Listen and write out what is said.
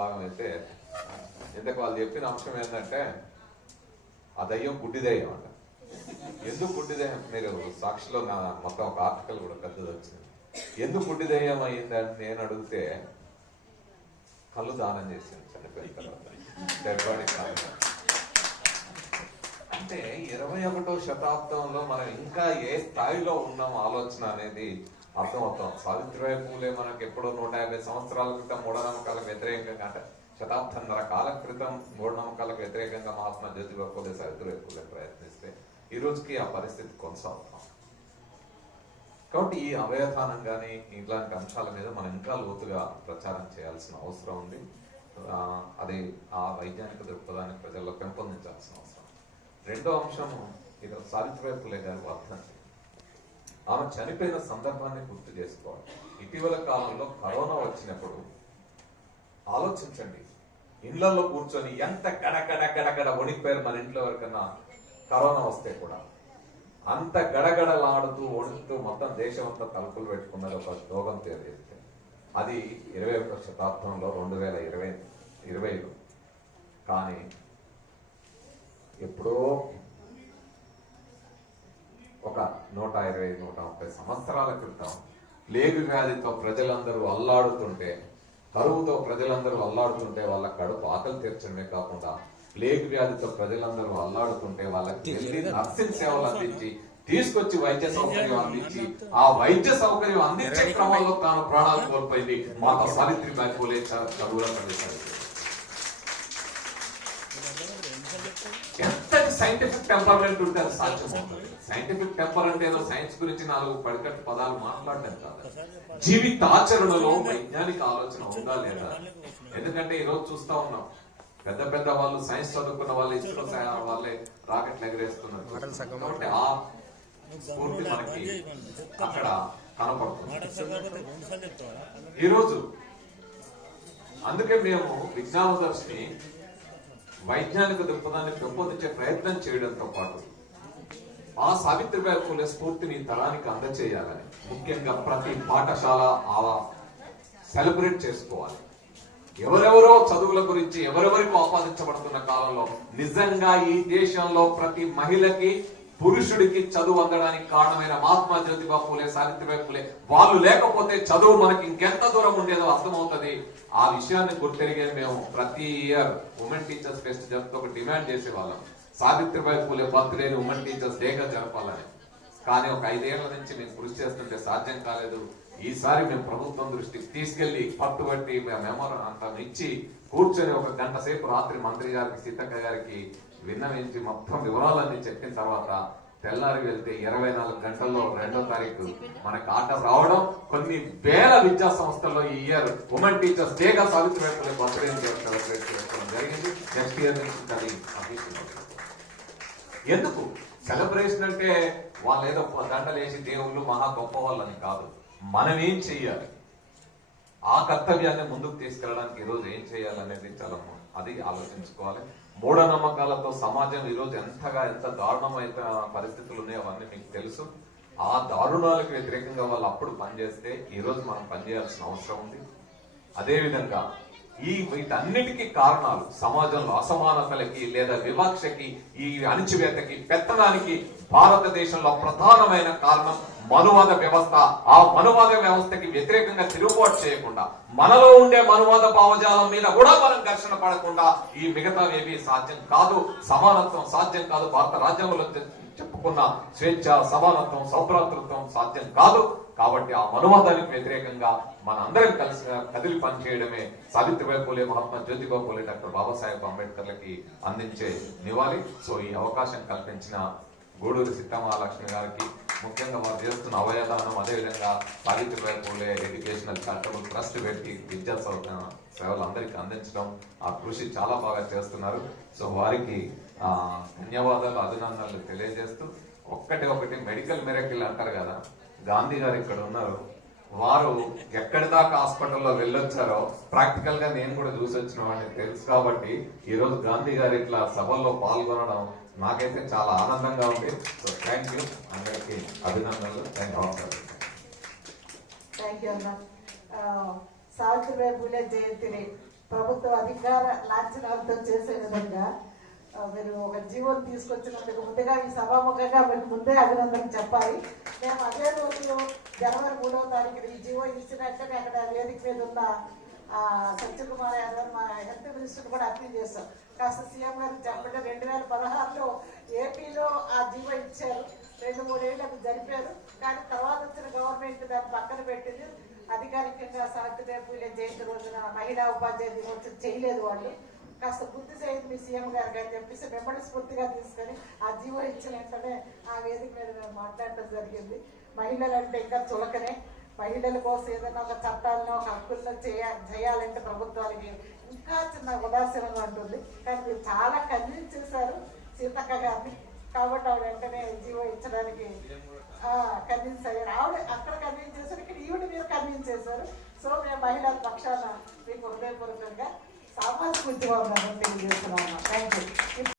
భాగం అయితే ఇంతకు వాళ్ళు చెప్పిన అంశం ఏంటంటే ఆ దయ్యం గుడ్డి దయ్యం అంట. ఎందుకు గుడ్డి దయ్యం? మీరు సాక్షిలో నా మొత్తం ఒక ఆర్టికల్ కూడా పెద్దది వచ్చింది. ఎందుకు గుడ్డి దయ్యం అయ్యిందని నేను అడిగితే కళ్ళు దానం చేశాను చనిపోయిన తర్వాత. అంటే 21వ శతాబ్దంలో మనం ఇంకా ఏ స్థాయిలో ఉన్నాం ఆలోచన అనేది అర్థమవుతాం. సావిత్రిబాయి పూలే మనకు ఎప్పుడో 150 సంవత్సరాల క్రితం మూఢనమ్మకాలకు వ్యతిరేకంగా, అంటే శతాబ్దంన్నర కాలం క్రితం మూఢనమ్మకాలకు వ్యతిరేకంగా మహాత్మా జ్యోతిబాయి పూలే, సావిత్రిబాయి పూలే ప్రయత్నిస్తే ఈ రోజుకి ఆ పరిస్థితి కొనసాగుతాం. కాబట్టి ఈ అవయధానం కానీ ఇట్లాంటి అంశాల మీద మనం ఇంకా లోతుగా ప్రచారం చేయాల్సిన అవసరం ఉంది. అది ఆ వైజ్ఞానిక దృక్పథాన్ని ప్రజల్లో పెంపొందించాల్సిన అవసరం. రెండో అంశం ఇది సావిత్రిబాయి పూలే గారి వర్ధంతి. ఆమె చనిపోయిన సందర్భాన్ని గుర్తు చేసుకోవాలి. ఇటీవల కాలంలో కరోనా వచ్చినప్పుడు ఆలోచించండి, ఇళ్లలో కూర్చొని ఎంత గడగడ వణికిపోయారు. మన ఇంట్లో ఎవరికన్నా కరోనా వస్తే కూడా అంత గడగడలాడుతూ వణుకుతూ మొత్తం దేశం అంతా తలుపులు పెట్టుకున్నది ఒక రోగం పేరు చేస్తే అది 21వ శతాబ్దంలో 2020లో. కానీ ఎప్పుడో ఒక 120-130 సంవత్సరాల క్రితం ప్లేగు వ్యాధితో ప్రజలందరూ అల్లాడుతుంటే, కరువుతో ప్రజలందరూ అల్లాడుతుంటే వాళ్ళ కడుపు ఆకలి తీర్చడమే కాకుండా ప్లేగు వ్యాధితో ప్రజలందరూ అల్లాడుతుంటే వాళ్ళకి వెళ్ళి నర్సింగ్ సేవలు అందించి తీసుకొచ్చి వైద్య సౌకర్యం అందించి ఆ వైద్య సౌకర్యం అందించే క్రమంలో తాను ప్రాణాలు కోల్పోయింది మాతా సావిత్రిబాయి పూలే చదువుల ప్రదేశాలు. ఎంతటి సైంటిఫిక్ టెంపర్మెంట్ ఉంటే అది సాధ్యమవుతుంది. సైంటిఫిక్ టెంపర్ అంటే ఏదో సైన్స్ గురించి 4 పడికట్టు పదాలు మాట్లాడడం కాదు, జీవితాచరణలో వైజ్ఞానిక ఆలోచన ఉందా లేదా. ఎందుకంటే ఈరోజు చూస్తా ఉన్నాం, పెద్ద పెద్ద వాళ్ళు సైన్స్ చదువుకున్న వాళ్ళు ఇస్రో వాళ్ళే రాకెట్లు ఎగరేస్తున్నారు. కాబట్టి ఆ స్ఫూర్తి మనకి అక్కడ కనపడుతుంది ఈరోజు. అందుకే మేము విజ్ఞానదర్శిని వైజ్ఞానిక దృక్పథాన్ని పెంపొందించే ప్రయత్నం చేయడంతో పాటు ఆ సావిత్రిబాయి పూలే స్ఫూర్తిని తరానికి అందచేయాలని, ముఖ్యంగా ప్రతి పాఠశాల సెలబ్రేట్ చేసుకోవాలి. ఎవరెవరో చదువుల గురించి ఎవరెవరికి ఆపాదించబడుతున్న కాలంలో నిజంగా ఈ దేశంలో ప్రతి మహిళకి పురుషుడికి చదువు అందడానికి కారణమైన మహాత్మా జ్యోతిబా పూలే, సావిత్రిబాయి పూలే వాళ్ళు లేకపోతే చదువు మనకి ఇంకెంత దూరం ఉండేదో అర్థమవుతుంది. ఆ విషయాన్ని గుర్తెరిగే మేము ప్రతి ఇయర్ ఉమెన్ టీచర్స్ ఫెస్ట్ జరుపుతూ ఒక డిమాండ్ చేసేవాళ్ళం, సావిత్రిబాయి పూలే బర్త్డేని ఉమెన్ టీచర్స్ డేగా జరపాలని. కానీ ఒక 5 ఏళ్ల నుంచి మేము కృషి చేస్తుంటే సాధ్యం కాలేదు. ఈసారి మేము ప్రభుత్వం దృష్టికి తీసుకెళ్లి పట్టుబట్టి మెమోరాండం ఇచ్చి కూర్చొని 1 గంట సేపు రాత్రి మంత్రి గారికి, సీతక్క గారికి విన్నవించి మొత్తం వివరాలన్నీ చెప్పిన తర్వాత తెల్లారి వెళ్తే 24 గంటల్లో 2వ తారీఖు మనకు ఆర్డర్ రావడం. కొన్ని వేల విద్యా సంస్థల్లో ఈ ఇయర్ ఉమెన్ టీచర్స్ డేగా సావిత్రిబాయి పూలే బర్త్డే సెలబ్రేట్ చేసుకోవడం జరిగింది. నెక్స్ట్ ఇయర్ నుంచి అది ఎందుకు సెలబ్రేషన్ అంటే వాళ్ళు ఏదో దండలేసి దేవుళ్ళు మహా గొప్ప వాళ్ళని కాదు, మనం ఏం చెయ్యాలి, ఆ కర్తవ్యాన్ని ముందుకు తీసుకెళ్ళడానికి ఈరోజు ఏం చేయాలనేది చాలా అది ఆలోచించుకోవాలి. మూఢనమ్మకాలతో సమాజం ఈరోజు ఎంత దారుణమైన పరిస్థితులు ఉన్నాయో అవన్నీ మీకు తెలుసు. ఆ దారుణాలకు వ్యతిరేకంగా వాళ్ళు అప్పుడు పనిచేస్తే ఈరోజు మనం పనిచేయాల్సిన అవసరం ఉంది. అదేవిధంగా వీటన్నిటికీ కారణాలు సమాజంలో అసమానతలకి లేదా వివక్షకి, ఈ అణిచివేతకి, పెత్తనానికి భారతదేశంలో ప్రధానమైన కారణం మనువాద వ్యవస్థ. ఆ మనువాద వ్యవస్థకి వ్యతిరేకంగా తిరుగుబాటు చేయకుండా, మనలో ఉండే మనువాద భావజాలం మీద కూడా మనం ఘర్షణ పడకుండా ఈ మిగతావేవి సాధ్యం కాదు. సమానత్వం సాధ్యం కాదు. భారత రాజ్యాంగంలో చెప్పుకున్న స్వేచ్ఛ, సమానత్వం, సౌభ్రాతృత్వం సాధ్యం కాదు. కాబట్టి ఆ మనువాదానికి వ్యతిరేకంగా మనందరం కలిసి కదిలి పనిచేయడమే సావిత్రిబాయి పూలే, మహాత్మా జ్యోతిబా పూలే, డాక్టర్ బాబాసాహెబ్ అంబేద్కర్లకి అందించే నివాళి. సో ఈ అవకాశం కల్పించిన గూడూరు సీతామహాలక్ష్మి గారికి, ముఖ్యంగా వారు చేస్తున్న అవయదానం, అదేవిధంగా Savitribai Phule educational charitable trust పెట్టి విద్యా సేవలు అందరికీ అందించడం, ఆ కృషి చాలా బాగా చేస్తున్నారు. సో వారికి ధన్యవాదాలు, అభినందనలు తెలియజేస్తూ ఒకటి మెడికల్ మిరకిల్ అంటారు కదా, గాంధీ గారు ఇక్కడ ఉన్నారు. వారు ఎక్కడి దాకా హాస్పిటల్లో వెళ్ళొచ్చారో ప్రాక్టికల్ గా నేను కూడా చూసి వచ్చిన వాడిని తెలుసు. కాబట్టి ఈ రోజు గాంధీ గారు ఇట్లా సభల్లో పాల్గొనడం నాకైతే చాలా ఆనందంగా ఉంది. సో థ్యాంక్ యూ, అందరికీ అభినందనలు. థ్యాంక్ యూ అన్న. సావిత్రిబాయి పూలే జయంతిని ప్రభుత్వ అధికార లాంఛనాలతో చేసే విధంగా మీరు ఒక జీవోని తీసుకొచ్చినందుకు ముందుగా ఈ సభాముఖంగా మీకు ముందే అభినందన చెప్పాలి. మేము అదే రోజు జనవరి 3వ తారీఖున ఈ జీవో ఇచ్చినట్టుగా అక్కడ వేదిక మీద ఉన్న సత్యకుమార్ యాదవ్ మా హెల్త్ మినిస్టర్ కూడా అప్పీల్ చేస్తాం. కాస్త సీఎం గారికి చెప్పండి. 2016లో ఏపీలో ఆ జీవో ఇచ్చారు, 2-3 ఏళ్ళు అది జరిపారు. కానీ తర్వాత వచ్చిన గవర్నమెంట్ దాన్ని పక్కన పెట్టింది. అధికారికంగా సావిత్రిబాయి పూలే జయంతి రోజున మహిళా ఉపాధ్యాయ దినోత్సవం చేయలేదు. వాళ్ళు కాస్త బుద్ధి చేయండి మీ సీఎం గారికి అని చెప్పేసి వెంబడి స్ఫూర్తిగా తీసుకొని ఆ జీవో ఇచ్చిన వెంటనే ఆ వేదిక మీద మేము మాట్లాడటం జరిగింది. మహిళలు అంటే ఇంకా చులకనే. మహిళల కోసం ఏదైనా ఒక చట్టాలను ఒక హక్కుల్లో చేయాలంటే ప్రభుత్వానికి ఇంకా చిన్న ఉదాసీనంగా ఉంటుంది. కానీ మీరు చాలా కన్విన్స్ చేశారు సీతక్క గారిని. కాబట్టి ఆవిడ వెంటనే జీవో ఇచ్చడానికి కన్విన్స్ అయ్యారు. ఆవిడ అక్కడ కన్విన్స్ చేశారు, ఇక్కడ ఈవిడ మీరు కన్విన్స్ చేశారు. సో మేము మహిళల పక్షాన మీకు హృదయపూర్వకంగా సామాజిక ఉద్యమం తెలియజేస్తున్నాం.